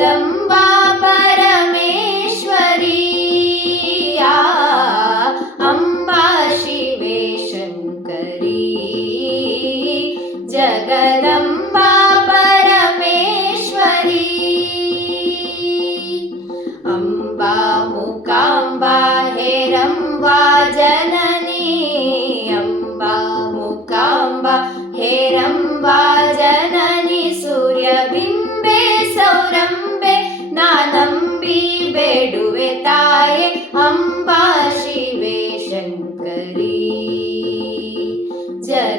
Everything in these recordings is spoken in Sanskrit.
जगदम्बा परमेश्वरी या अम्बा शिवे शङ्करी। जगदम्बा परमेश्वरी अम्बा मुकाम्बा हेरम्बा जन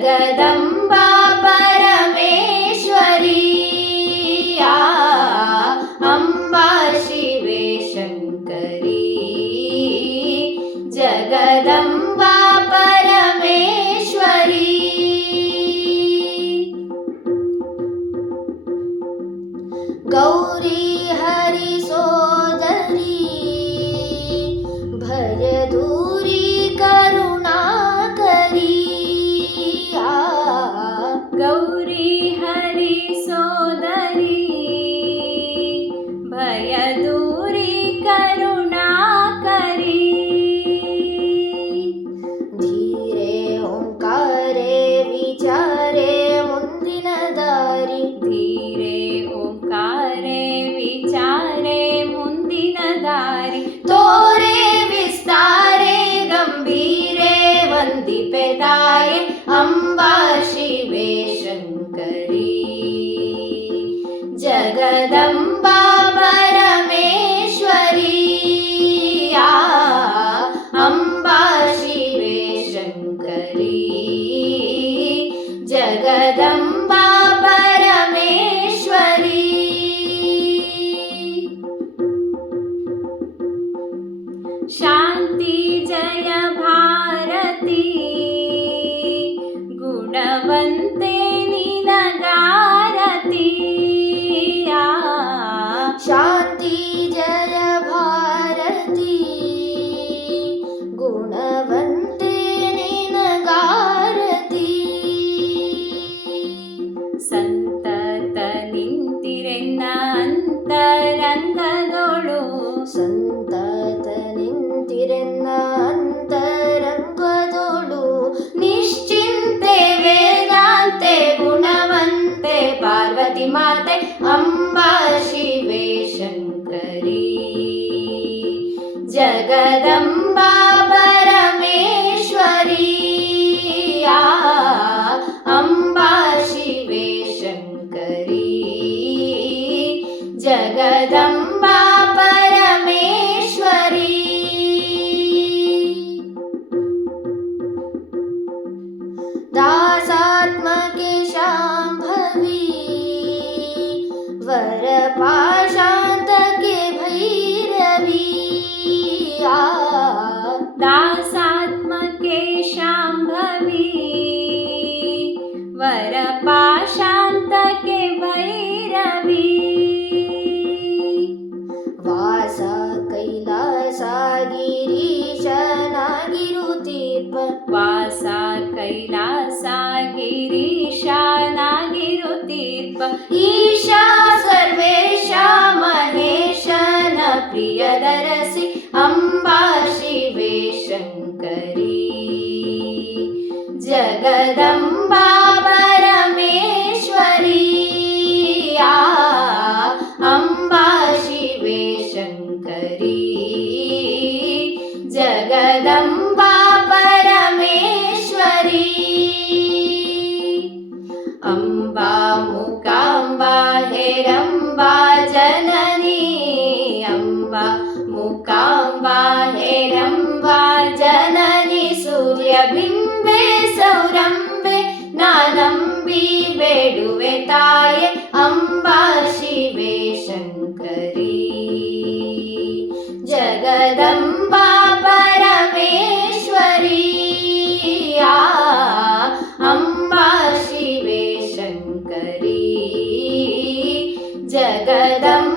जगदम्बा परमेश्वरी आ अम्बा शिवे शङ्करी जगदम्बा परमेश्वरी गौरी वेदाय अम्बा शिवे शङ्करी। जगदम् ಸಂತತ ನಿಂತಿರೆನ್ನ ಅಂತರಂಗದೊಳು ಸಂತತ ನಿಂತಿರೆನ್ನ ಅಂತರಂಗದೋಡು ನಿಶ್ಚಿಂತೆ ವೇದಾಂತೆ ಗುಣವಂತೆ ಪಾರ್ವತಿ ಮಾತೆ ಅಂಬಾ ಶಿವೆ ಶಂಕರಿ ಜಗದಂಬಾ ईशा सर्वेषा महेश न प्रियदरसि अम्बा शिवे शङ्करी। जगदम्बा परमेश्वरी। अम्बा शिवे शङ्करी। जगदम् हेरम्बा जननी अम्बा मुकाम्बा हेरम्बा जननी सूर्यबिम्बे सौरम्बे नानम्बी बेडुवे ताये अम्बा शिवे शङ्करी। जगदम्बा Adam